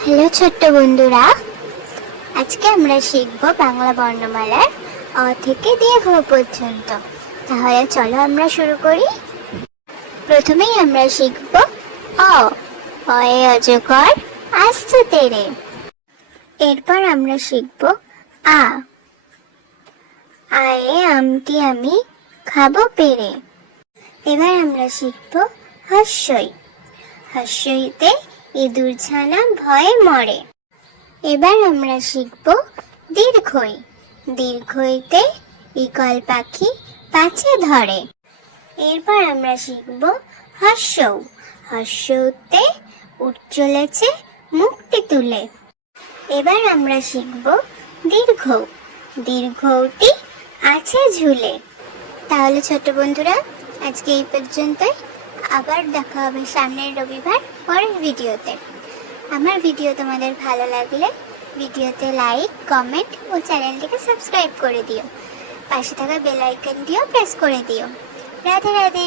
Hello ছোট্ট বন্ধুরা, আজকে আমরা শিখব বাংলা বর্ণমালার অ থেকে দীর্ঘ পর্যন্ত। তাহলে চলো আমরা শুরু করি। প্রথমেই আমরা শিখব অ। অয়ে অজগর আসছে তেরে। এরপর আমরা শিখব আ। আয়ে আমটি আমি খাবো পেরে। এবার আমরা শিখব হস্যই। হস্যইতে ইঁদুর ছানা ভয়ে মরে। এবার আমরা শিখব দীর্ঘই। দীর্ঘইতে ঈগল পাখি পাছে ধরে। এরপর আমরা শিখব হর্ষৌ। হর্ষৌতে উট চলেছে মুখটি তুলে। এবার আমরা শিখব দীর্ঘৌ। দীর্ঘৌটি আছে ঝুলে। তাহলে ছোট বন্ধুরা, আজকে এই পর্যন্তই। আবার দেখা হবে সামনের রবিবার পরের ভিডিওতে। আমার ভিডিও তোমাদের ভালো লাগলে ভিডিওতে লাইক, কমেন্ট ও চ্যানেলটিকে সাবস্ক্রাইব করে দিও। পাশে থাকা বেল আইকনটিও প্রেস করে দিও। রাধে রাধে।